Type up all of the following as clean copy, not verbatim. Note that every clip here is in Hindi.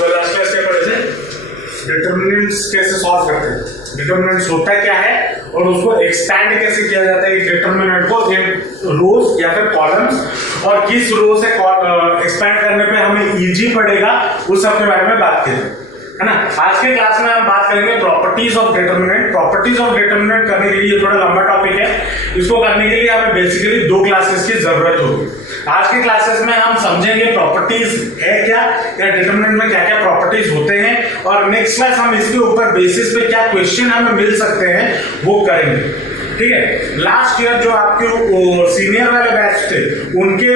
तो लास्ट क्लास क्या पढ़े थे? डिटरमिनेंट्स कैसे सॉल्व करते हैं, डिटरमिनेंट्स होता क्या है और उसको एक्सपैंड कैसे किया जाता है डिटरमिनेंट को इन रोज या फिर कॉलम्स, और किस रो से एक्सपैंड करने पे हमें इजी पड़ेगा उस सब के बारे में बात करें, है ना। आज के क्लास में हम बात करेंगे properties of determinant. Properties of determinant करने के लिए थोड़ा लंबा टॉपिक है, इसको करने के लिए हमें बेसिकली 2 क्लासेस की जरूरत होगी। आज के क्लासेस में हम समझेंगे प्रॉपर्टीज है क्या या डिटरमिनेंट में क्या क्या प्रॉपर्टीज होते हैं, और नेक्स्ट क्लास हम इसके ऊपर बेसिस पे क्या क्वेश्चन हमें मिल सकते हैं वो करेंगे, ठीक है। लास्ट ईयर जो आपके सीनियर वाले बैच थे उनके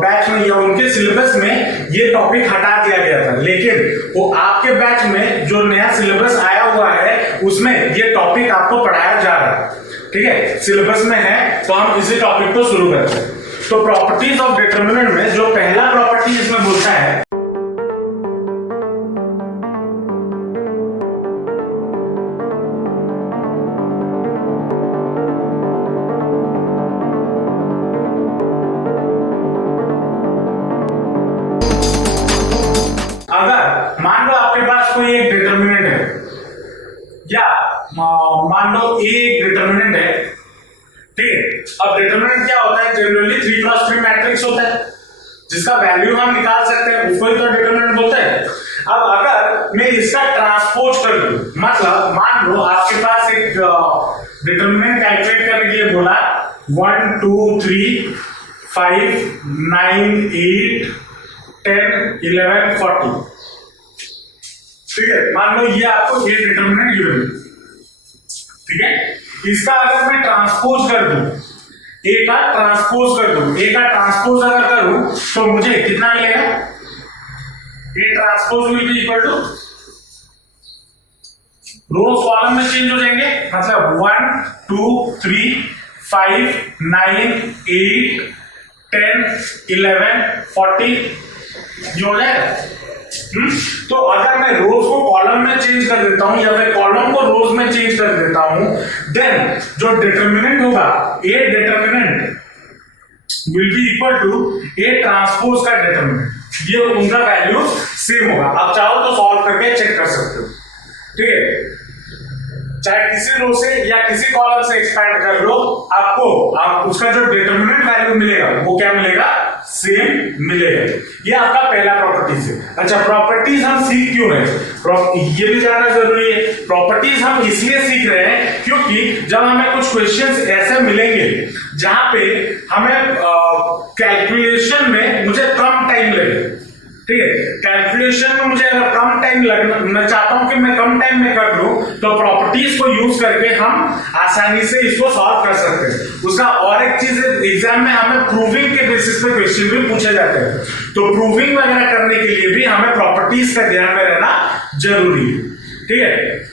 बैच में या उनके सिलेबस में ये टॉपिक हटा दिया गया था, लेकिन वो आपके बैच में जो नया सिलेबस आया हुआ है उसमें ये टॉपिक आपको पढ़ाया जा रहा है, ठीक है, सिलेबस में है। तो हम इसी टॉपिक को शुरू करते हैं। तो प्रॉपर्टीज ऑफ डिटरमिनेंट में जो पहला प्रॉपर्टी इसमें बोलता है, अगर मान लो आपके पास कोई एक डिटरमिनेंट है या मान लो ए एक डिटरमिनेंट है, ठीक है। अब डिटरमिनेंट क्या होता है, जनरली 3x3 मैट्रिक्स होता है जिसका वैल्यू हम निकाल सकते हैं, उसको ही तो डिटरमिनेंट बोलते हैं। अब अगर मैं इसका ट्रांसपोज कर दूं, मतलब मान लो आपके पास एक डिटरमिनेंट कैलकुलेट करने के लिए बोला 1 2 3 5 9 8 10 11 40, ठीक है। मान लो ये आपको ये डिटरमिनेंट गिवन, ठीक है। इसका अगर मैं ट्रांसपोज कर दूं, ए का ट्रांसपोज कर दूं, ए का ट्रांसपोज अगर करूं तो मुझे कितना मिलेगा, A transpose will be equal to, rows column में चेंज हो जाएंगे, मतलब 1 2 3 5 9 8 10 11 40 ये हो जाएगा। तो अगर मैं रोज को कॉलम में चेंज कर देता हूं या फिर कॉलम को रोज में चेंज कर देता हूं, देन जो डिटरमिनेंट होगा A determinant will be equal to A transpose का डिटरमिनेंट, ये उनका वैल्यू सेम होगा। आप चाहो तो सॉल्व करके चेक कर सकते हो, ठीक है। चाहे किसी रो से या किसी कॉलम से एक्सपैंड कर लो, आप उसका जो डिटरमिनेंट वैल्यू मिलेगा वो क्या मिलेगा, सेम मिलेगा। ये आपका पहला प्रॉपर्टीज है। अच्छा, प्रॉपर्टीज हम सीख क्यों रहे हैं, ये भी जानना जरूरी है। प्रॉपर्टीज हम इसलिए सीख रहे हैं क्योंकि जब हमें कुछ क्वेश्चंस ऐसे मिलेंगे जहां पे हमें कैलकुलेशन में मुझे कम टाइम लगे, ठीक है, कैलकुलेशन में मुझे अगर कम टाइम लगना, मैं चाहता हूं कि मैं कम टाइम में कर लूं, तो प्रॉपर्टीज को यूज करके हम आसानी से इसको सॉल्व कर सकते हैं। उसका और एक चीज, एग्जाम में हमें प्रूविंग के बेसिस पे क्वेश्चन भी पूछे जाते हैं, तो प्रूविंग वगैरह करने के लिए भी हमें प्रॉपर्टीज का ध्यान में रहना जरूरी है, ठीक है।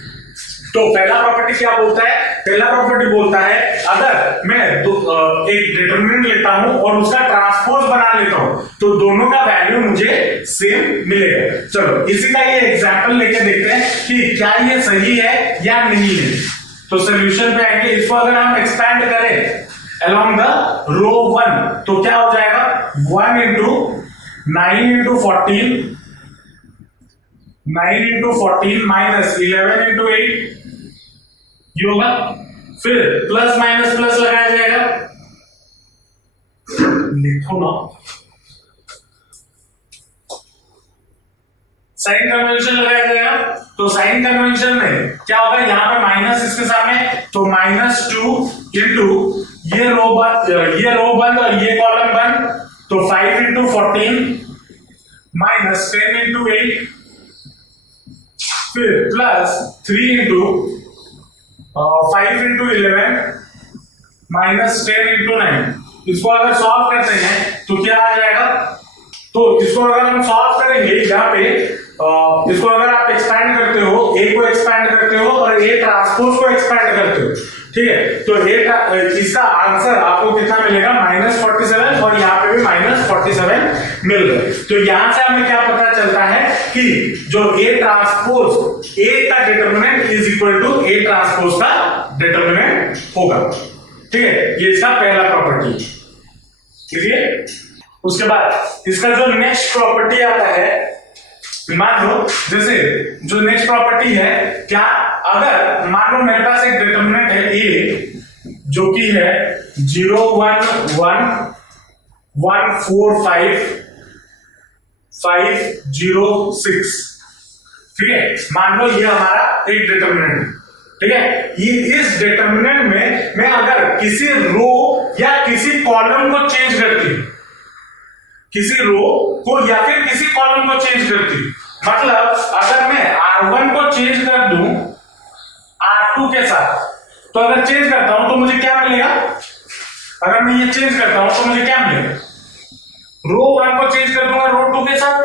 तो पहला प्रॉपर्टी क्या बोलता है, पहला प्रॉपर्टी बोलता है अगर मैं एक डिटरमिनेंट लेता हूं और उसका ट्रांसपोज बना लेता हूं तो दोनों का वैल्यू मुझे सेम मिलेगा। चलो इसी का ये एग्जांपल लेके देखते हैं कि क्या ये सही है या नहीं है। तो सॉल्यूशन पे आएंगे, इसको अगर हम एक्सपैंड करें अलोंग द रो 1 तो क्या हो जाएगा, 1 into 9 into 14 9 into 14 minus 11 into 8 ये होगा, फिर प्लस माइनस प्लस लगाया जाएगा, लिखो ना, साइन कन्वेंशन लगाया जाएगा। तो साइन कन्वेंशन में क्या होगा, यहां पे माइनस इसके सामने, तो -2 इंटू ये रो बंद और ये कॉलम बंद, तो 5 into 14 माइनस 10 into 8 फिर plus 3 into 5 into 11 minus 10 into 9। इसको अगर सॉल्व करते हैं तो क्या आ जाएगा, तो इसको अगर हम सॉल्व करेंगे यहाँ पे इसको अगर आप एक्सपैंड करते हो, ए को एक्सपैंड करते हो और ए ट्रांसपोज को एक्सपैंड करते हो, ठीक है, तो इसका आंसर आपको कितना मिलेगा, -47, और यहाँ पे भी -47 मिल गए। तो यहां से हमें क्या पता चलता है कि जो ए ट्रांसपोज ए का determinant is equal to A transpose का डिटरमिनेंट होगा, ठीक है। ये इसका पहला प्रॉपर्टी, ठीक है। उसके बाद इसका जो नेक्स्ट प्रॉपर्टी आता है मान लो जैसे जो नेक्स्ट प्रॉपर्टी है, क्या अगर मान लो मेरे पास एक डिटरमिनेंट है ए जो कि है 0 1 1 1 4 5 5 0 6, ठीक है। मान लो ये हमारा एक डिटरमिनेंट है, ठीक है। ये इस डिटरमिनेंट में मैं अगर किसी रो या किसी कॉलम को चेंज करती हूं, किसी रो को या फिर किसी कॉलम को चेंज करती हूं, मतलब अगर मैं R1 को चेंज कर दूं R2 के साथ, तो अगर चेंज करता हूं तो मुझे क्या मिलेगा? अगर मैं ये चेंज करता हूं तो मुझे क्या मिलेगा? रो 1 को चेंज कर दूंगा रो 2 के साथ,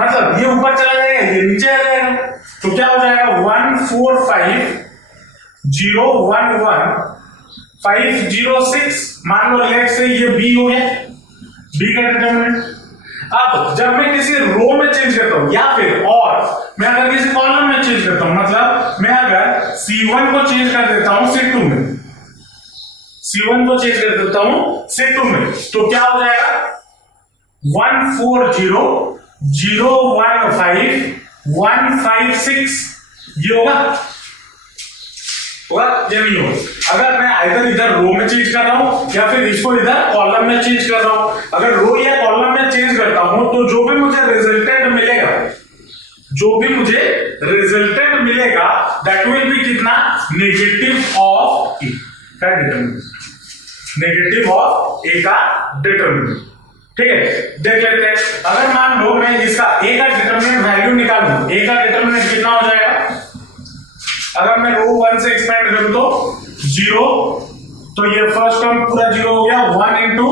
मतलब ये ऊपर चला जाएगा, ये नीचे आ जाएगा, तो क्या हो जाएगा 1 4 5 0 1 1 5 0 6। मान लो लेट से ये बी हो गया, बी का डिटरमिनेंट। अब जब मैं किसी रो में चेंज करता हूं या फिर और मैं अगर किसी कॉलम में चेंज करता हूं, मतलब मैं अगर C1 को चेंज कर देता हूं C2 में, C1 को चेंज कर देता हूं C2 में, तो क्या हो जाएगा 1 4 0 0 1 5 1 5 6, ये होगा या नहीं होगा? अगर मैं इधर इधर रो में चेंज कर रहा हूं या फिर इसको इधर कॉलम में चेंज कर रहा हूं, अगर रो या कॉलम में चेंज करता हूं तो जो भी मुझे रिजल्टेंट मिलेगा, जो भी मुझे रिजल्टेंट मिलेगा दैट विल बी कितना? नेगेटिव ऑफ ए का डिटरमिनेंट, नेगेटिव ऑफ ए का डिटरमिनेंट, ठीक है। देख लेते हैं, अगर मान लो मैं इसका ए का डिटरमिनेंट वैल्यू निकालूं, ए का डिटरमिनेंट कितना हो जाएगा? अगर मैं रो 1 से एक्सपेंड करूं तो 0, तो ये फर्स्ट टर्म पूरा 0 हो गया, 1 इंटू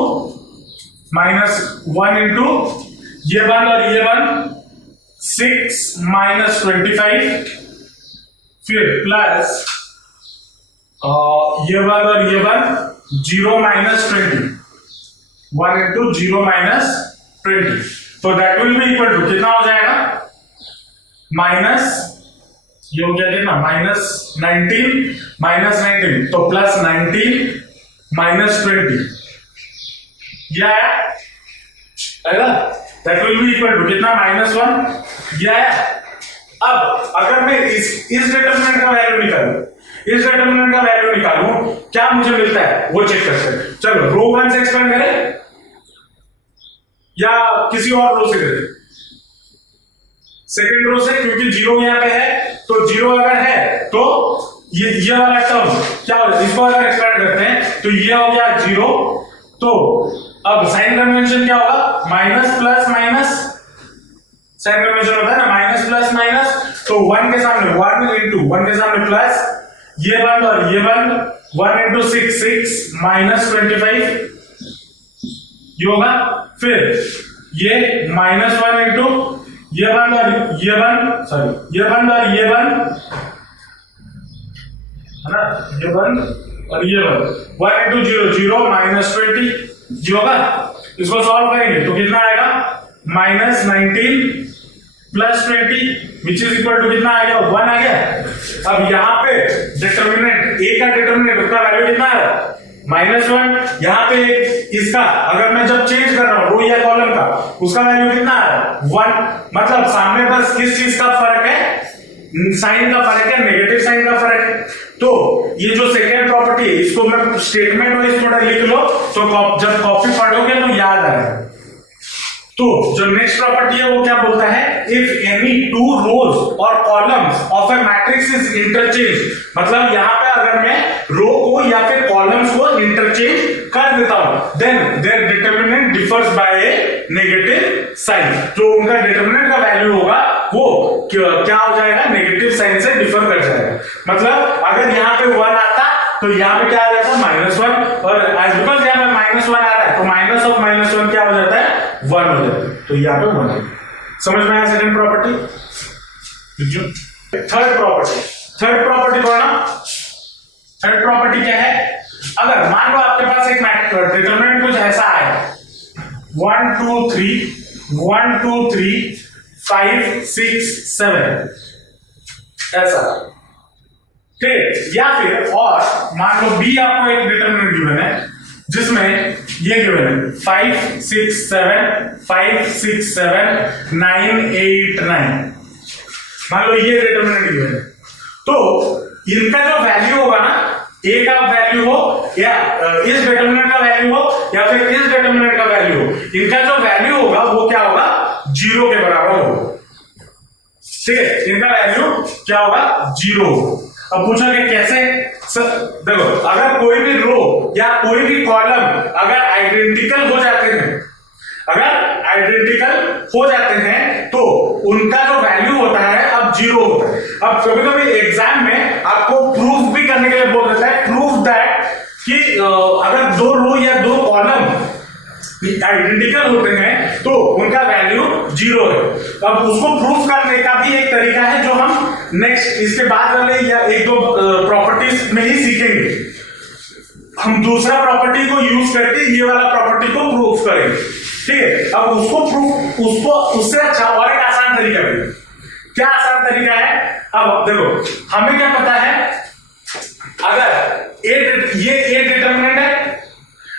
माइनस 1 इंटू ये 1 और ये 1 6 माइनस 25, फिर प्लस ये 1 और ये 1 0 माइनस 20, 1 इंटू 0 माइनस 20, तो that will be equal to कितना हो जाएगा? माइनस ये हो गया कितना? माइनस 19 माइनस 19, तो प्लस 19 माइनस 20, यह आया, that will be equal to कितना? -1, यह आया। अब अगर मैं इस डिटरमिनेंट का वैल्यू निकालूं, इस डिटरमिनेंट का वैल्यू निकालूं, क्या मुझे मिलता है वो चेक करते हैं। चलो रो 1 से एक्सपेंड करें या किसी और रो से करें? सेकेंड रो से, क्योंकि 0 यहां पे है, तो 0 अगर है तो ये वाला टर्म क्या हो जाए? इसको अगर एक्सपेंड करते हैं तो ये हो गया 0, तो अब साइन कन्वेंशन क्या होगा? Minus plus minus, sign convention होता है ना माइनस प्लस माइनस, तो 1 के सामने 1 इंटू 1 के सामने प्लस ये 1 और ये 1 इंटू 6 6 माइनस 25, ये होगा। फिर ये -1 इंटू ये 1 और ये 1, सॉरी ये 1 और ये 1 है ना, ये 1 और ये 1 इंटू 0 0 माइनस 20, जो होगा। इसको सॉल्व करेंगे तो कितना आएगा? -19 plus 20 which is equal to कितना आ गया? 1 आ गया। अब यहाँ पे डिटरमिनेंट ए का डिटरमिनेंट उसका वैल्यू कितना है? -1। यहाँ पे इसका अगर मैं जब चेंज कर रहा हूं रो या कॉलम का, उसका वैल्यू कितना है? 1। मतलब सामने बस किस चीज का फर्क है? साइन का फर्क है, नेगेटिव साइन का फर्क है। तो ये जो सेकेंड प्रॉपर्टी है इसको मैं स्टेटमेंट वाइज थोड़ा लिख लो, तो जब कॉपी पढ़ोगे तो याद आएगा। तो जो नेक्स्ट प्रॉपर्टी है वो क्या बोलता है? इफ एनी 2 रोज और columns of A matrix is interchange, मतलब यहां पे अगर मैं रो को या फिर कॉलम्स को इंटरचेंज कर देता हूं, then their determinant differs by a negative sign. जो उनका डिटरमिनेंट का वैल्यू होगा वो क्या हो जाएगा? नेगेटिव साइन से डिफर कर जाएगा। मतलब अगर यहां पे 1 आता तो यहां पे क्या आ जाता? -1, और एज बिकॉज यहां पे -1 आ रहा है तो माइनस ऑफ -1 क्या हो जाता है? 1 हो जाता है, तो यहाँ पे 1 है। समझ में आया सेकंड प्रॉपर्टी? थर्ड प्रॉपर्टी पढ़ना। थर्ड प्रॉपर्टी क्या है? अगर मान लो आपके पास एक डिटरमिनेंट कुछ ऐसा है 1 2 3 1 2 3 5 6 7 ऐसा, ठीक? या फिर और मान लो बी आपको एक डिटरमिनेंट गिवन है जिसमें ये गिवन है 5 6 7 5 6 7 9 8 9, मान लो ये डिटरमिनेंट गिवन है। तो इनका जो वैल्यू होगा ना, ए का वैल्यू हो या इस डिटरमिनेंट का वैल्यू हो या फिर इस डिटरमिनेंट का वैल्यू हो, इनका जो वैल्यू होगा वो क्या होगा, 0 के बराबर होगा। ठीक है, इनका वैल्यू क्या होगा, 0 होगा। अब पूछा कि कैसे? सर देखो, अगर कोई भी रो या कोई भी कॉलम अगर आइडेंटिकल हो जाते हैं तो उनका जो वैल्यू होता है अब 0 होता है। अब कभी कभी एग्जाम में आपको प्रूफ भी करने के लिए बोल देता है, प्रूफ दैट कि अगर 2 रो या 2 कॉलम आइडेंटिकल होते हैं तो उनका वैल्यू 0 है। अब उसको प्रूफ करने का भी एक तरीका है जो हम नेक्स्ट इसके बाद वाले या 1-2 प्रॉपर्टीज में ही सीखेंगे। हम दूसरा प्रॉपर्टी को यूज करके ये वाला प्रॉपर्टी को प्रूफ करेंगे। ठीक है, अब उसको उससे अच्छा और एक आसान तरीका भी। क्या आसान तरीका है? अब देखो, हमें क्या पता है, अगर ये ए डिटरमिनेंट है,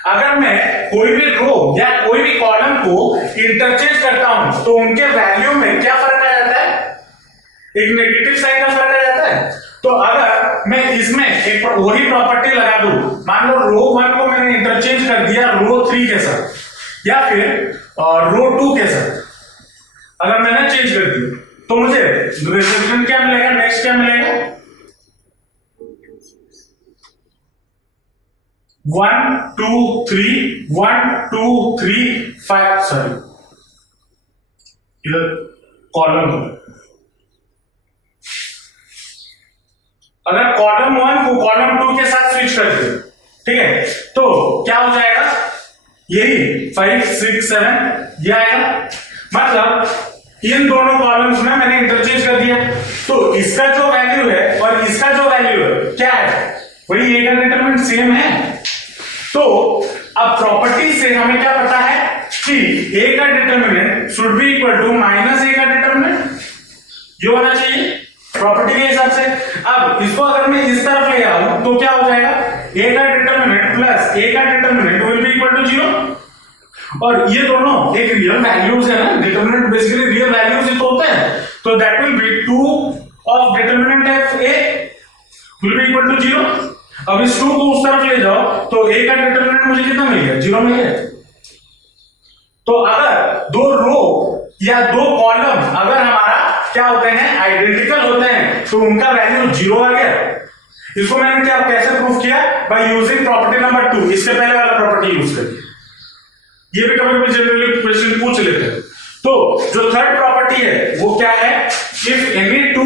अगर मैं कोई भी रो या कोई भी कॉलम को इंटरचेंज करता हूं तो उनके वैल्यू में क्या फर्क आ जाता है, एक नेगेटिव साइन का फर्क आ जाता है। तो अगर मैं इसमें एक वही प्रॉपर्टी लगा दूं, मान लो रो 1 को मैंने इंटरचेंज कर दिया रो 3 के साथ या फिर रो 2 के साथ, अगर मैंने चेंज कर दिया तो मुझे रिजल्टेंट क्या मिलेगा, नेक्स्ट क्या मिलेगा, 1 2 3 1 2 3 5, सॉरी इधर कॉलम, अगर कॉलम 1 को कॉलम 2 के साथ स्विच कर दे, ठीक है, तो क्या हो जाएगा, यही 5 6 7 ये आएगा। मतलब इन दोनों कॉलम्स में मैंने इंटरचेंज कर दिया, तो इसका जो वैल्यू है और इसका जो वैल्यू है क्या है, वही ए का डिटरमिनेंट सेम है। तो अब प्रॉपर्टी से हमें क्या पता है कि ए का determinant should be equal to minus A का डिटरमिनेंट, ये होना चाहिए प्रॉपर्टी के हिसाब से। अब इसको अगर मैं इस तरफ ले आऊं तो क्या हो जाएगा, ए का डिटरमिनेंट प्लस ए का determinant will be equal to 0। और ये दोनों एक रियल वैल्यूज है ना, डिटरमिनेंट बेसिकली रियल वैल्यूज ही तो होते हैं, तो that will be 2 of determinant of A will be equal to 0। अब इस 2 को उस तरफ ले जाओ तो ए का डिटरमिनेंट मुझे कितना मिल गया, 0 मिल गया। तो अगर 2 रो या 2 कॉलम अगर हमारा क्या होते हैं, आइडेंटिकल होते हैं, तो उनका वैल्यू 0 आ गया। इसको मैंने क्या कैसे प्रूफ किया, बाय यूजिंग प्रॉपर्टी नंबर 2, इसके पहले वाला प्रॉपर्टी यूज करके। ये भी कभी-कभी जनरली क्वेश्चन पूछ लेते हैं। तो जो थर्ड प्रॉपर्टी है वो क्या है, इफ एनी टू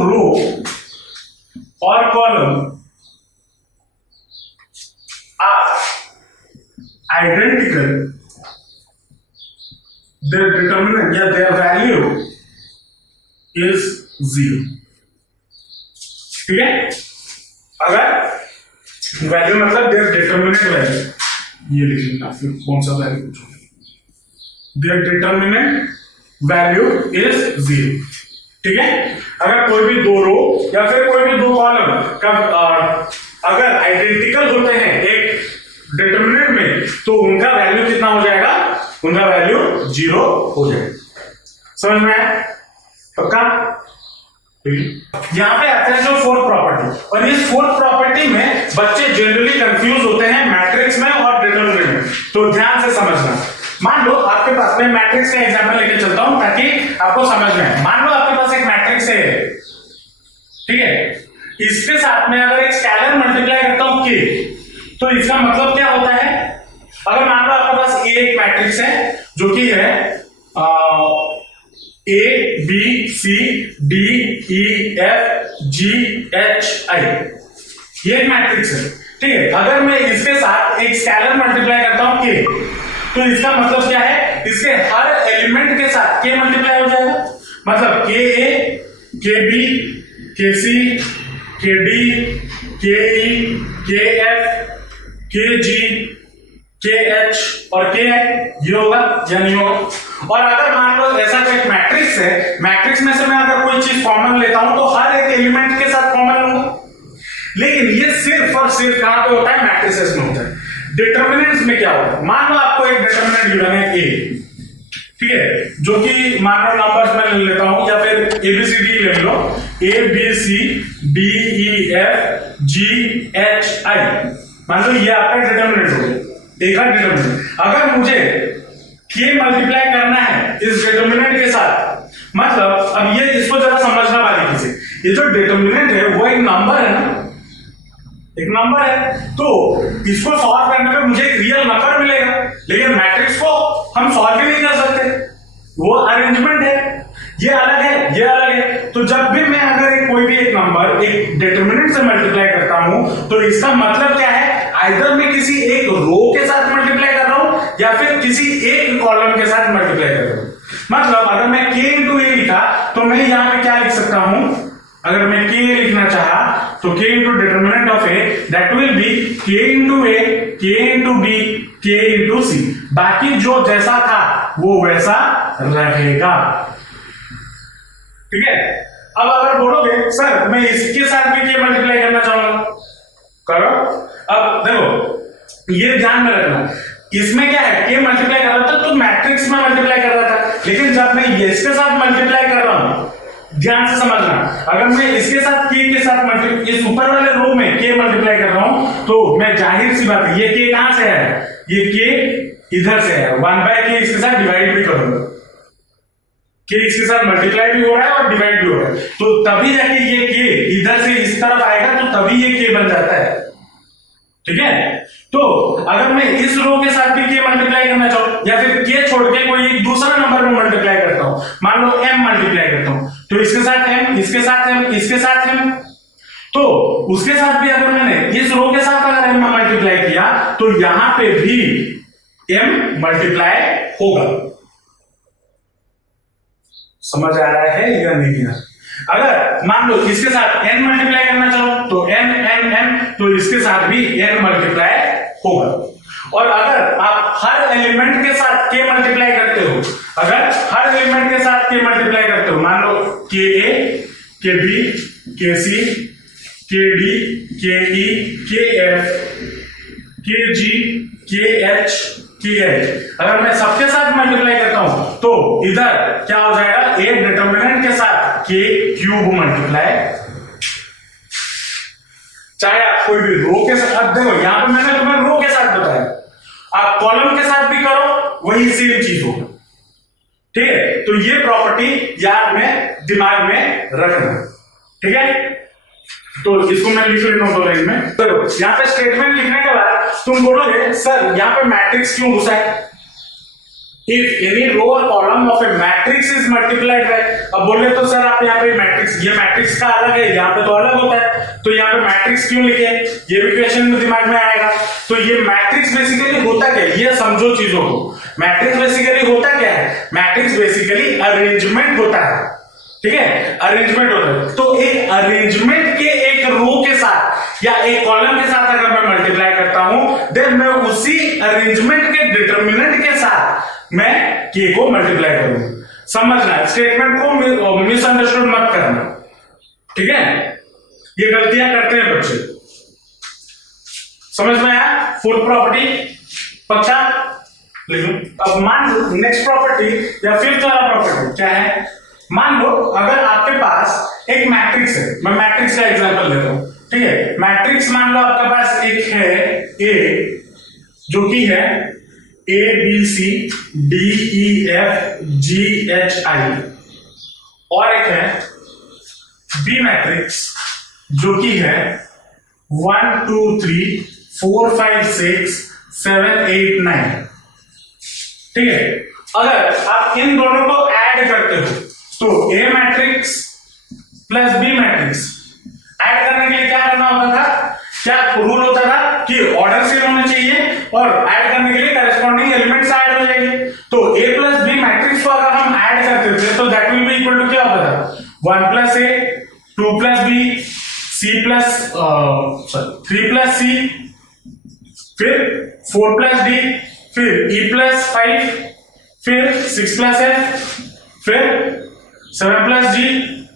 रो और column are identical, their determinant या their value is 0। ठीक है, अगर वैल्यू मतलब their determinant value, ये लिखिए फिर कौन सा वैल्यू पूछो, their determinant value is 0। ठीक है, अगर कोई भी 2 रो या फिर कोई भी 2 कॉलम का अगर आइडेंटिकल होते हैं एक डिटरमिनेंट में, तो उनका वैल्यू कितना हो जाएगा, उनका वैल्यू 0 हो जाएगा। समझ में आया? पक्का? यहां पे आते हैं जो फोर्थ प्रॉपर्टी, और इस फोर्थ प्रॉपर्टी में बच्चे जनरली कंफ्यूज होते हैं मैट्रिक्स में और डिटरमिनेंट में, तो ध्यान से समझना। मान लो आपके पास, मैं मैट्रिक्स का एग्जांपल लेके चलता हूं ताकि आपको समझ में आए। मान लो आपके पास एक मैट्रिक्स है, ठीक है, इसके साथ में अगर एक स्केलर मल्टीप्लाई करता हूं के, तो इसका मतलब क्या होता है, अगर मान लो आपके पास एक मैट्रिक्स है जो कि है A B C D E F G H I, ये एक मैट्रिक्स है, ठीक है। अगर मैं इसके साथ एक स्केलर मल्टीप्लाई करता हूं के, तो इसका मतलब क्या है, इसके हर एलिमेंट के साथ के मल्टीप्लाई हो जाएगा। मतलब के ए, के बी, के सी, के डी, के ई, के एफ, के जी, के एच और के आई, ये होगा या नहीं होगा। और अगर मान लो ऐसा एक मैट्रिक्स है, मैट्रिक्स में से मैं अगर कोई चीज कॉमन लेता हूं तो हर एक एलिमेंट के साथ कॉमन लूंगा। लेकिन ये सिर्फ और सिर्फ कहां पे होता है, मैट्रिसेस में होता है। डिटर्मिनेंट्स में क्या होता है, मान लो आपको एक डिटर्मिनेंट गिवन है ए, ठीक है, जो कि मान लो नंबर्स में ले लेता हूं या फिर एबीसीडी ले लो, A B C D E F G H I, मान लो ये आपका डिटर्मिनेंट हो गया, एक है डिटर्मिनेंट। अगर मुझे के मल्टीप्लाई करना है इस डिटर्मिनेंट के साथ, मतलब अब ये इसको जरा समझना बारीकी से, ये जो डिटर्मिनेंट है वो एक नंबर है ना, एक नंबर है, तो इसको सॉल्व करने पे मुझे एक रियल नंबर मिलेगा, लेकिन मैट्रिक्स को हम सॉल्व ही नहीं कर सकते, वो अरेंजमेंट है, ये अलग है, ये अलग है। तो जब भी मैं अगर कोई भी एक नंबर एक डिटर्मिनेंट से मल्टीप्लाई करता हूं, तो इसका मतलब क्या है, आइदर मैं किसी एक रो के साथ मल्टीप्लाई कर रहा हूं या फिर किसी एक कॉलम के साथ मल्टीप्लाई कर रहा हूं। मतलब अगर मैं k इंटू ए लिखा तो मैं यहां पे क्या लिख सकता हूं, अगर मैं k लिखना चाहा तो k into determinant of A that will be k into A, k into B, k into C, बाकी जो जैसा था वो वैसा रहेगा, ठीक है। अब अगर बोलोगे सर मैं इसके साथ भी k मल्टीप्लाई करना चाहूंगा, करो। अब देखो ये ध्यान में रखना, इसमें क्या है, k मल्टीप्लाई कर रहा था तो मैट्रिक्स में मल्टीप्लाई कर रहा था, लेकिन जब मैं इसके साथ मल्टीप्लाई कर रहा हूं, ध्यान से समझना, अगर मैं इसके साथ k के साथ मल्टीप्लाई, इस ऊपर वाले रो में k मल्टीप्लाई कर रहा हूं, तो मैं जाहिर सी बात है ये k कहां से है, ये k इधर से है, 1/k इसके साथ डिवाइड भी करूंगा, k इसके साथ मल्टीप्लाई भी हो रहा है और डिवाइड भी हो रहा है, तो तभी जाके ये k इधर से इस तरफ आएगा, तो तभी ये k बन जाता है, ठीक है। तो अगर मैं इस रो के साथ भी k मल्टीप्लाई करना चाहूं या फिर k छोड़ के कोई एक दूसरा नंबर में मल्टीप्लाई करता हूं, मान लो m मल्टीप्लाई करता हूं, तो इसके साथ m, इसके साथ m, इसके साथ m, तो उसके साथ भी अगर मैंने इस रो के साथ अगर m मल्टीप्लाई किया तो यहां पे भी m मल्टीप्लाई होगा। समझ आ रहा है या नहीं? अगर मान लो इसके साथ n मल्टीप्लाई करना चाहो तो n, तो इसके साथ भी n मल्टीप्लाई होगा। और अगर आप हर एलिमेंट के साथ k मल्टीप्लाई करते हो, अगर हर एलिमेंट के साथ k मल्टीप्लाई करते हो, मान लो ka, kb, kc, kd, ke, kf, kg, kh, kh, अगर मैं सबके साथ मल्टीप्लाई करता हूं तो इधर क्या हो जाएगा, एक डिटर्मिनेंट के साथ k क्यूब मल्टीप्लाई, चाहे आप कोई भी रो के साथ, देखो यहां पे मैंने तुम्हें रो के साथ बताया, आप कॉलम के साथ भी करो वही सेम चीज होगा, ठीक है। तो ये प्रॉपर्टी याद में दिमाग में रखना, ठीक है। तो इसको मैं लिख लेता हूं दो लाइन में। तो यहां पे स्टेटमेंट लिखने के बाद तुम बोलोगे सर यहां पे मैट्रिक्स क्यों घुसा है, इफ एनी रो और column of A matrix is multiplied by, अब बोले तो सर आप यहाँ पे मैट्रिक्स, ये मैट्रिक्स का अलग है, यहाँ पे तो अलग होता है, तो यहाँ पे मैट्रिक्स क्यों लिखे, ये भी क्वेश्चन में दिमाग में आएगा। तो ये मैट्रिक्स बेसिकली होता क्या है, ये समझो चीजों को। मैट्रिक्स बेसिकली होता क्या है, मैट्रिक्स बेसिकली अरेंजमेंट होता है, ठीक है, अरेंजमेंट होता है। तो एक अरेंजमेंट के एक रो के साथ या एक कॉलम के साथ अगर मैं मल्टीप्लाई करता हूं, देन मैं उसी अरेंजमेंट के डिटर्मिनेंट के साथ मैं k को मल्टीप्लाई करूंगा। समझना, स्टेटमेंट को मिसअंडरस्टूड मत करना, ठीक है। ये गलतियां करते हैं बच्चे, समझ में आया। फोर्थ प्रॉपर्टी पक्का लिखो। अब मान लो नेक्स्ट प्रॉपर्टी या फिफ्थ वाला प्रॉपर्टी क्या है, मान लो अगर आपके पास एक मैट्रिक्स है, मैं मैट्रिक्स का एग्जांपल लेता हूं, ठीक है। मैट्रिक्स मान लो आपके पास एक है ए, जो कि है A B C D E F G H I, और एक है बी मैट्रिक्स जो कि है 1 2 3 4 5 6 7 8 9, ठीक है। अगर आप इन दोनों को ऐड करते हो तो A matrix plus B matrix, add करने के लिए क्या करना होता था, क्या रूल होता था कि ऑर्डर सेम होने चाहिए और ऐड करने के लिए करेस्पॉन्डिंग एलिमेंट्स ऐड हो जाएंगे। तो ए प्लस बी मैट्रिक्स को अगर हम ऐड करते थे तो that will be equal to क्या होता था, 1 plus A 2 plus B C plus 3 plus C, फिर 4 प्लस डी, फिर ई प्लस 5, फिर 6 प्लस एफ, फिर 7 प्लस जी,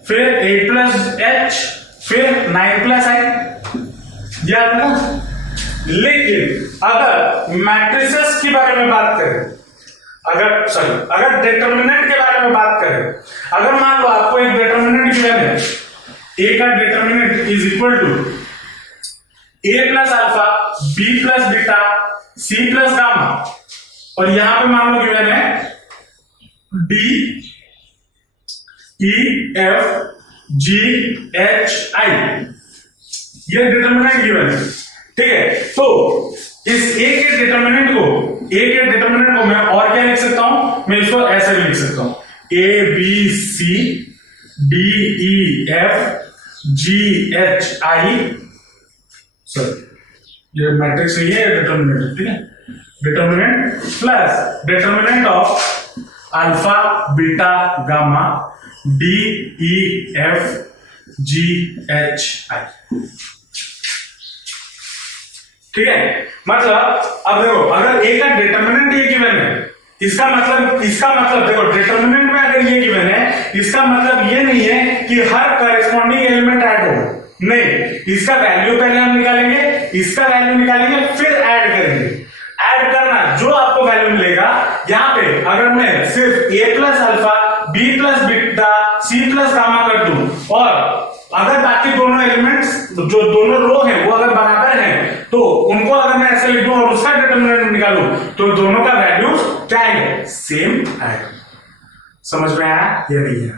फिर 8 प्लस एच, फिर 9 प्लस आई। ये आता है ना। लेकिन अगर मैट्रिसेस के बारे में बात करें, अगर डिटर्मिनेंट के बारे में बात करें, अगर मान लो आपको एक डिटर्मिनेंट गिवन है, ए का determinant is equal to A plus alpha B plus beta C plus gamma, और यहां पे मान लो गिवन है D E F G H I, ये डिटर्मिनेंट गिवन है, ठीक है। तो इस ए के डिटर्मिनेंट को मैं और क्या लिख सकता हूं, मैं इसको ऐसे भी लिख सकता हूं, A B C D E F G H I, sir ये मैट्रिक्स नहीं है, डिटर्मिनेंट, ठीक है। Determinant plus determinant of alpha beta gamma D E F G H I, ठीक है। मतलब अब देखो, अगर ए का डिटर्मिनेंट ये गिवन है, इसका मतलब देखो, डिटर्मिनेंट में अगर ये गिवन है, इसका मतलब ये नहीं है कि हर करेस्पॉन्डिंग एलिमेंट ऐड होगा, नहीं, इसका वैल्यू पहले हम निकालेंगे, इसका वैल्यू निकालेंगे, फिर ऐड करेंगे। ऐड करना जो आपको वैल्यू मिलेगा, यहां पे अगर मैं सिर्फ A plus alpha B plus beta C plus gamma कर दूं, और अगर बाकी दोनों एलिमेंट्स जो दोनों रो हैं वो अगर बराबर हैं, तो उनको अगर मैं ऐसे लिख दूं और उसका डिटर्मिनेंट निकालूं, तो दोनों का वैल्यू क्या है, सेम आएगा। समझ में आया या नहीं आया?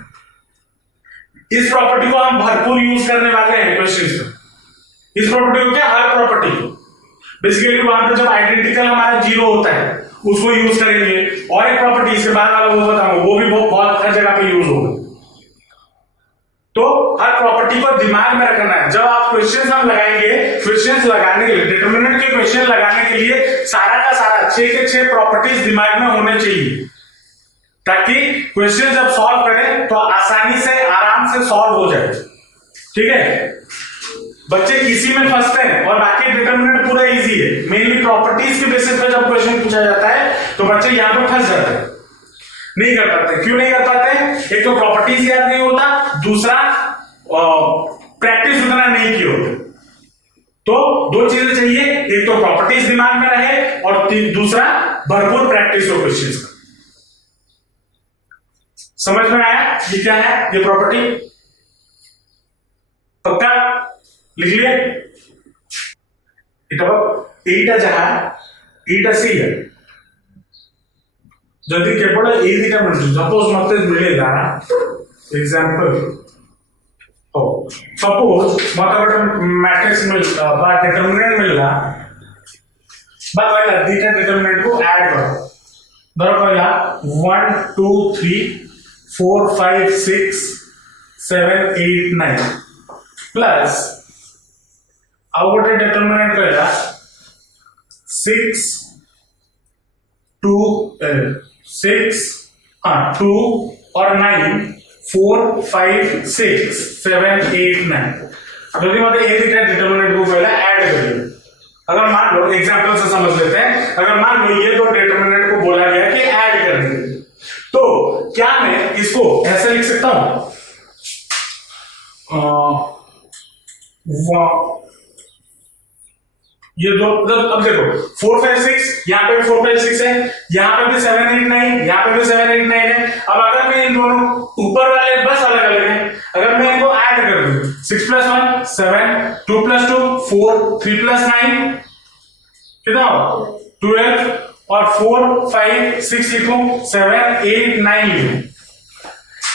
इस प्रॉपर्टी को हम भरपूर यूज करने वाले हैं क्वेश्चंस में। इस प्रॉपर्टी को क्या, हर प्रॉपर्टी को बेसिकली वहां पे जब आइडेंटिकल हमारा जीरो होता है उसको यूज करेंगे, और एक प्रॉपर्टी इसके बाद वाला वो बताऊंगा, वो भी बहुत हर जगह पे यूज होगा। तो हर प्रॉपर्टी को दिमाग में रखना है। जब आप क्वेश्चंस हम लगाएंगे, क्वेश्चंस लगाने के लिए, डिटरमिनेंट के क्वेश्चन लगाने के लिए सारा का सारा 6 के 6 प्रॉपर्टीज दिमाग में होने चाहिए, ताकि क्वेश्चन जब सॉल्व करें तो आसानी से आराम से सॉल्व हो जाए, ठीक है। बच्चे इसी में फंसते हैं, और बाकी डिटरमिनेंट पूरा इजी है। मेनली प्रॉपर्टीज के बेसिस पे जब क्वेश्चन पूछा जाता है तो बच्चे यहां पे फंस जाते हैं, नहीं कर पाते। क्यों नहीं कर पाते? एक तो प्रॉपर्टीज याद नहीं होता, दूसरा प्रैक्टिस उतना नहीं की होती। तो दो चीजें चाहिए, एक तो प्रॉपर्टीज दिमाग में रहे, और दूसरा भरपूर प्रैक्टिस हो क्वेश्चंस का। समझ में आया ये क्या है, ये प्रॉपर्टी? पक्का लिख लिए? এইটা যাহা এইটা ସେଇଆ ଯଦି କେବଳ ଏଇ ଦିଟା ମିଳୁଛି, ସପୋଜ ମତେ ମିଳିଲା एग्जांपल, हो सपोज मते गोटे मैट्रिक्स मिलला बा डिटरमिनेंट मिलला, बा कहला दिटा डिटरमिनेंट को ऐड करो, धर कहला 1 2 3 4 5 6 7 8 9 प्लस आउ गोटे डिटरमिनेंट कहला 6 2 और 9 4 5 6 7 8 9 यदि मतलब ये दिखा डिटरमिनेंट को पहले ऐड करिए। अगर मान लो एग्जांपल से समझ लेते हैं, अगर मान लो ये दो डिटरमिनेंट को बोला गया कि ऐड कर देंगे, तो क्या मैं इसको ऐसे लिख सकता हूं, ये दो, अब देखो 4 5 6, यहाँ पे भी 4 5 6 है, यहाँ पे भी 7 8 9, यहाँ पे भी 7 8 9 है। अब अगर मैं इन दोनों ऊपर वाले बस अलग अलग हैं, अगर मैं इनको ऐड कर दूं 6 + 1 7 2 + 2 4 3 + 9 कितना 12, और 4 5 6 लिखूं 7 8 9 लिखूं,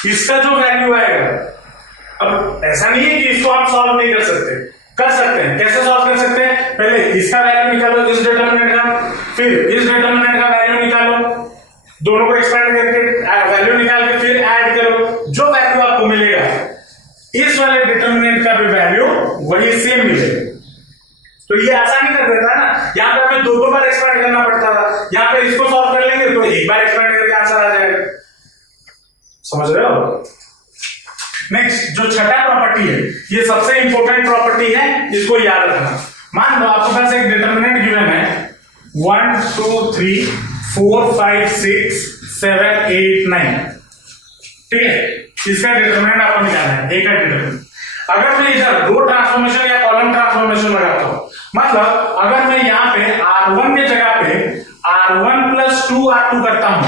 इसका जो वैल्यू आएगा, अब ऐसा नहीं है कि इसको हम सॉल्व नहीं कर सकते, कर सकते हैं। कैसे सॉल्व कर सकते हैं? पहले इसका वैल्यू निकालो, इस डिटरमिनेंट का, फिर इस डिटरमिनेंट का वैल्यू निकालो, दोनों को एक्सपेंड करके वैल्यू निकाल के फिर ऐड करो, जो वैल्यू आपको मिलेगा इस वाले डिटरमिनेंट का भी वैल्यू वही सेम मिलेगा। तो ये आसानी कर देता है ना, यहाँ पे हमें दो बार एक्सपेंड करना पड़ता था, यहाँ पे इसको सॉल्व कर लेंगे तो एक बार एक्सपेंड करके आंसर आ जाएगा। समझ रहे हो? नेक्स्ट जो छठा प्रॉपर्टी है, ये सबसे इंपॉर्टेंट प्रॉपर्टी है, इसको याद रखना। मान लो आपके पास एक डिटरमिनेंट गिवन है 1 2 3 4 5 6 7 8 9, ठीक है, इसका डिटरमिनेंट आपको निकालना है, एक का डिटरमिनेंट। अगर मैं इधर रो ट्रांसफॉर्मेशन या कॉलम ट्रांसफॉर्मेशन लगाता हूं, मतलब अगर मैं यहां पे R1 के जगह पे R1 प्लस 2R2 करता हूं,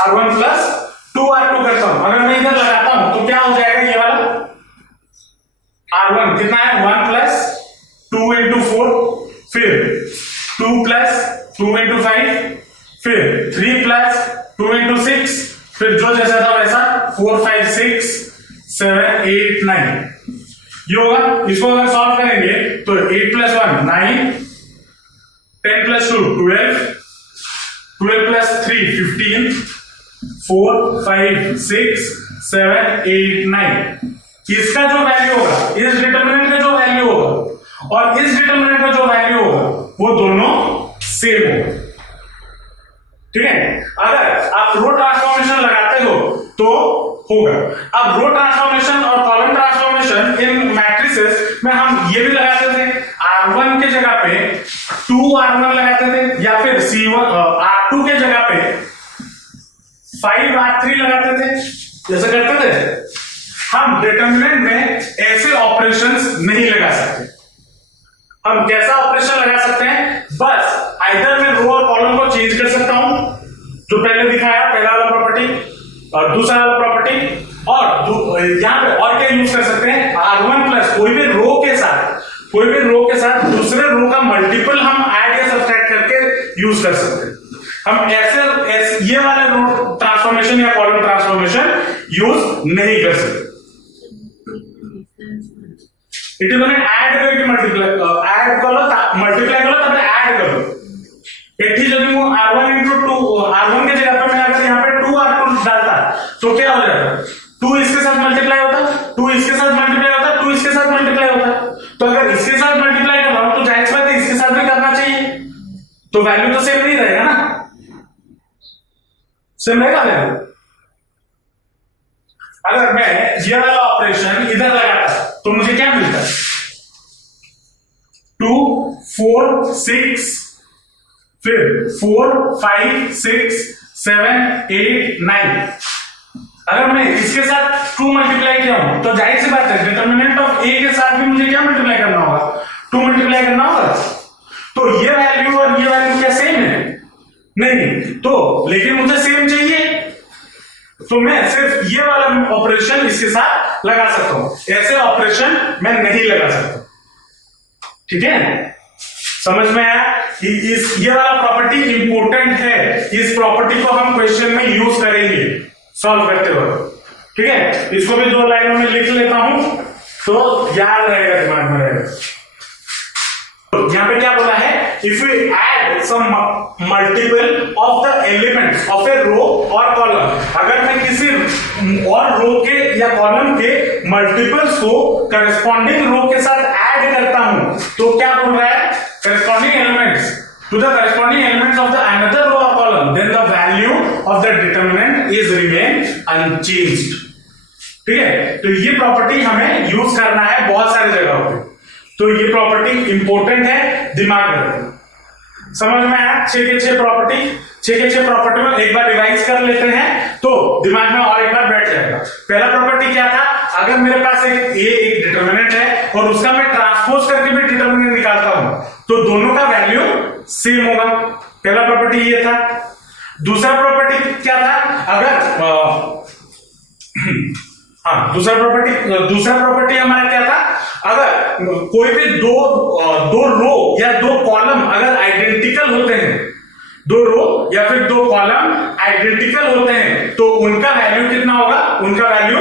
R1 प्लस 2R2 करता हूं, अगर मैं इधर लगाता हूं तो क्या हो जाएगा, ये वाला R1 कितना है 1 प्लस 2 इंटू 4, फिर 2 प्लस 2 इंटू 5, फिर 3 प्लस 2 इंटू 6, फिर जो जैसा था वैसा 4 5 6 7 8 9, ये होगा। इसको अगर सॉल्व करेंगे तो 8 प्लस 1 9, 10 प्लस 2 12, 12 प्लस 3 15, 4 5 6 7 8 9। इसका जो वैल्यू होगा, इस डिटरमिनेंट का जो वैल्यू होगा और इस डिटरमिनेंट का जो वैल्यू होगा वो दोनों सेम होगा। ठीक है, अगर आप रो ट्रांसफॉर्मेशन लगाते हो तो होगा। अब रो ट्रांसफॉर्मेशन और कॉलम ट्रांसफॉर्मेशन इन मैट्रिसेस में हम ये भी लगाते थे, R1 के जगह पे 2R1 लगाते थे, या फिर R2 के जगह पे 5R3 लगाते थे, जैसे करते थे। हम डिटरमिनेंट में ऐसे ऑपरेशंस नहीं लगा सकते। हम कैसा ऑपरेशन लगा सकते हैं, बस आइदर मैं रो और कॉलम को चेंज कर सकता हूं, जो पहले दिखाया पहला वाला प्रॉपर्टी और दूसरा वाला प्रॉपर्टी, और यहां पे और क्या यूज कर सकते हैं, R1 प्लस कोई भी रो के साथ दूसरे रो का मल्टीपल हम ऐड या सब्ट्रैक्ट करके यूज कर सकते हैं। हम ऐसे ये वाले रो ट्रांसफॉर्मेशन या कॉलम ट्रांसफॉर्मेशन यूज नहीं कर सकते। इट इज ऐड करके मल्टीप्लाई ऐड करो, मल्टीप्लाई करो तब ऐड करो। एठी जब मैं R1 into 2 R1 के जगह पे मैं अगर यहाँ पे 2R2 डालता तो क्या हो जाता, 2 इसके साथ मल्टीप्लाई होता, 2 इसके साथ मल्टीप्लाई होता, 2 इसके साथ मल्टीप्लाई होता। तो अगर इसके साथ मल्टीप्लाई कर रहा हूं तो जाहिर सी बात है इसके साथ भी करना चाहिए, तो वैल्यू तो सेम नहीं रहेगा ना, सेम रहेगा वैल्यू। अगर मैं ये वाला ऑपरेशन इधर लगाता तो मुझे क्या मिलता, 2 4 6, फिर 4 5 6 7 8 9। अगर मैं इसके साथ 2 मल्टीप्लाई किया हूं तो जाहिर सी बात है डिटरमिनेंट ऑफ ए के साथ भी मुझे क्या मल्टीप्लाई करना होगा, 2 मल्टीप्लाई करना होगा। तो ये वैल्यू और ये वैल्यू क्या सेम है, नहीं, तो लेकिन मुझे सेम चाहिए तो मैं सिर्फ ये वाला ऑपरेशन इसके साथ लगा सकता हूं, ऐसे ऑपरेशन मैं नहीं लगा सकता। ठीक है, समझ में आया? ये वाला प्रॉपर्टी इंपॉर्टेंट है, इस प्रॉपर्टी को हम क्वेश्चन में यूज करेंगे सॉल्व करते वक्त। ठीक है, इसको भी 2 लाइनों में लिख लेता हूं तो याद रहेगा, दिमाग में रहेगा। यहां पे क्या बोला है, if you add some multiple of the elements of A row और कॉलम, अगर मैं किसी और रो के या कॉलम के मल्टीपल्स को करस्पॉन्डिंग रो के साथ ऐड करता हूं तो क्या बोल रहा है, corresponding elements to the corresponding elements of the another row or column, then the value of the determinant is remain unchanged। ठीक है, तो ये प्रॉपर्टी हमें यूज करना है बहुत सारी जगहों पे, तो ये प्रॉपर्टी इंपॉर्टेंट है, दिमाग में रखना। समझ में आया? 6 के 6 प्रॉपर्टी में एक बार रिवाइज कर लेते हैं तो दिमाग में और एक बार बैठ जाएगा। पहला प्रॉपर्टी क्या था, अगर मेरे पास एक डिटरमिनेंट है और उसका मैं ट्रांसपोज करके भी डिटरमिनेंट निकालता हूं तो दोनों का वैल्यू सेम होगा। पहला प्रॉपर्टी ये था। दूसरा प्रॉपर्टी क्या था, अगर दूसरा प्रॉपर्टी हमारा क्या था, अगर कोई भी दो रो या 2 कॉलम अगर आइडेंटिकल होते हैं, 2 रो या फिर 2 कॉलम आइडेंटिकल होते हैं तो उनका वैल्यू कितना होगा, उनका वैल्यू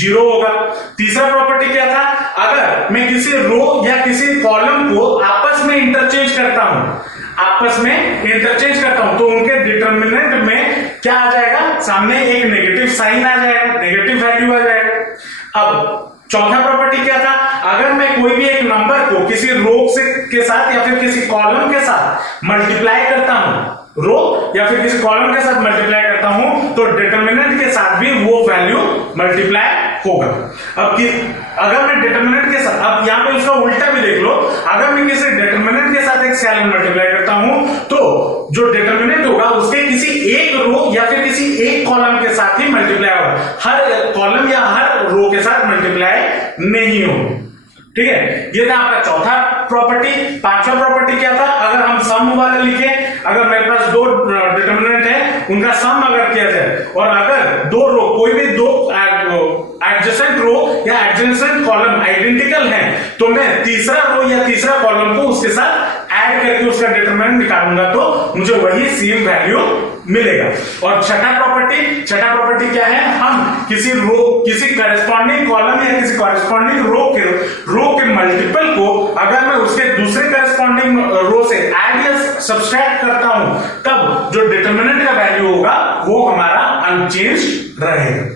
0 होगा। तीसरा प्रॉपर्टी क्या था, अगर मैं किसी रो या किसी कॉलम को आपस में इंटरचेंज करता हूं तो उनके डिटरमिनेंट में क्या आ जाएगा, सामने एक नेगेटिव साइन आ जाएगा, नेगेटिव वैल्यू आ जाएगा। अब चौथा प्रॉपर्टी क्या था, अगर मैं कोई भी एक नंबर को किसी रो के साथ या फिर किसी कॉलम के साथ मल्टीप्लाई करता हूं, रो या फिर किसी कॉलम के साथ मल्टीप्लाई करता हूं तो डिटरमिनेंट के साथ भी वो वैल्यू मल्टीप्लाई होगा। अब अगर मैं डिटरमिनेंट के साथ, अब यहां पे इसका उल्टा भी देख लो, अगर मैं किसी डिटरमिनेंट के साथ एक स्केलर मल्टीप्लाई करता हूं तो जो डिटरमिनेंट होगा उसके किसी एक रो या फिर किसी एक कॉलम के साथ ही मल्टीप्लाई होगा, हर कॉलम या हर रो के के साथ मल्टीप्लाई नहीं होगी। ठीक है, ये था आपका चौथा प्रॉपर्टी। पांचवा प्रॉपर्टी क्या था, अगर हम सम वाला लिखे, अगर मेरे पास दो डिटरमिनेंट है, उनका सम अगर किया जाए और अगर दो रो, कोई भी दो एडजेसेंट रो या एडजेसेंट कॉलम आइडेंटिकल हैं, तो मैं तीसरा रो या तीसरा कॉलम को उसके साथ ऐड करके उसका डिटरमिनेंट निकालूंगा तो मुझे वही सेम वैल्यू मिलेगा। और छठा प्रॉपर्टी क्या है, हम किसी करस्पॉन्डिंग कॉलम या किसी करस्पॉन्डिंग रो के मल्टीपल को अगर मैं उसके दूसरे करस्पॉन्डिंग रो से ऐड या सब्सट्रैक्ट करता हूं, तब जो डिटरमिनेंट का वैल्यू होगा वो हमारा अनचेंज्ड रहेगा।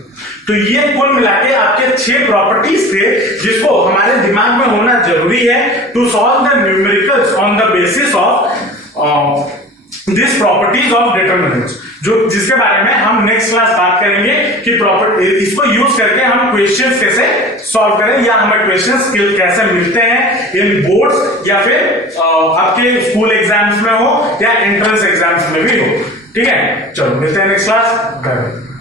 तो ये कुल मिलाके आपके 6 प्रॉपर्टीज थे जिसको हमारे दिमाग में होना जरूरी है to solve the numericals on the basis of this properties of determinants, जिसके बारे में हम नेक्स्ट क्लास बात करेंगे कि प्रॉपर्टी इसको यूज करके हम क्वेश्चंस कैसे सॉल्व करें या हमें क्वेश्चंस कैसे मिलते हैं इन बोर्ड्स या फिर आपके स्कूल एग्जाम्स में हो या एंट्रेंस एग्जाम्स में भी हो। ठीक है, चलो मिलते हैं नेक्स्ट क्लास।